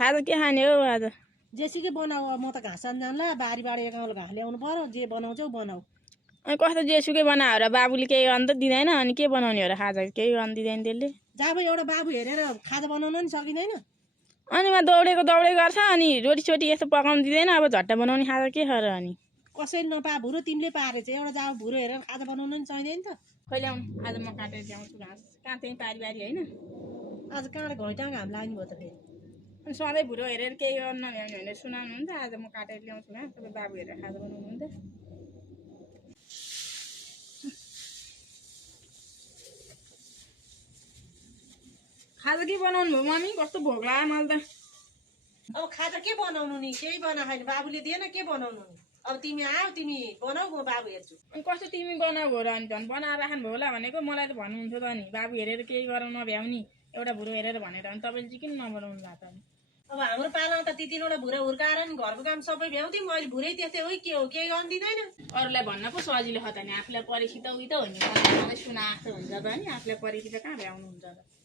खाजा के खाने हो आज? जेसुकै बनाऊ अब म त घाँस जान्ला बारीबाट एकाउलो घाँस ल्याउनु पर्यो जे बनाउँछौ बनाऊ अनि कस्तो जेसुकै बनायो र बाबुले केही गर्नु त दिँदैन अनि के बनाउने हो र खाजा केही गर्नु दिँदैन त्यसले जब एउटा बाबु हेरेर खाजा बनाउन नि सकिँदैन अनि म दौडेको दौडै गर्छ अनि रोटी सोटी यस्तो पकाउनु दिँदैन अब झट्ट बनाउने खाजा के छ र अनि कसैले नपा भुरो तिमीले पारेछ एउटा जाब भुरो हेरेर खाजा बनाउन नि चाहिँदैन त कहिले आउनु आज म काटेर ल्याउँछु घाँस कहाँ त्यहीँ पारी पारी होइन आज कहाँबाट घैँटा घाम लाग्नु भयो त फेरि अनि सधैँ भुरो हेरेर केही गर्नु नभ्याउने भनेर सुनाउनु हुन्छ आज म काटेर ल्याउँछु घाँस तपाईँ बाबु हेरेर खाजा बनाउनु हुन्छ खाजा के बनाउनु भयो मम्मी कस्तो भोक लाग्यो मलाई त अब खाजा के बनाउनु नि केही बना छैन बाबुले दिएन के बनाउनु नि अब तिमी आऊ तिमी बनाऊ म बाबु हेर्छु अनि कस्तो तिमी बनाएको र अनि झन् बनाएर राख्नु भयो होला भनेको मलाई त भन्नुहुन्छ त नि बाबु हेरेर केही गराउनु नभ्याउने एउटा भुरो हेरेर भनेर अनि तपाईँले चाहिँ किन नबनाउनु भएको त अब हाम्रो पालामा त ती तीनवटा भुरा हुर्काएर नि घरको काम सबै भ्याउँथ्यौँ अहिले भुरै त्यस्तै हो के हो केही गर्नु दिँदैन अरूलाई भन्न पो सजिलो छ त नि आफूलाई परेपछि त उयो त हो नि मलाई सुना जस्तो हुन्छ त नि आफूलाई परेपछि त कहाँ भ्याउनुहुन्छ त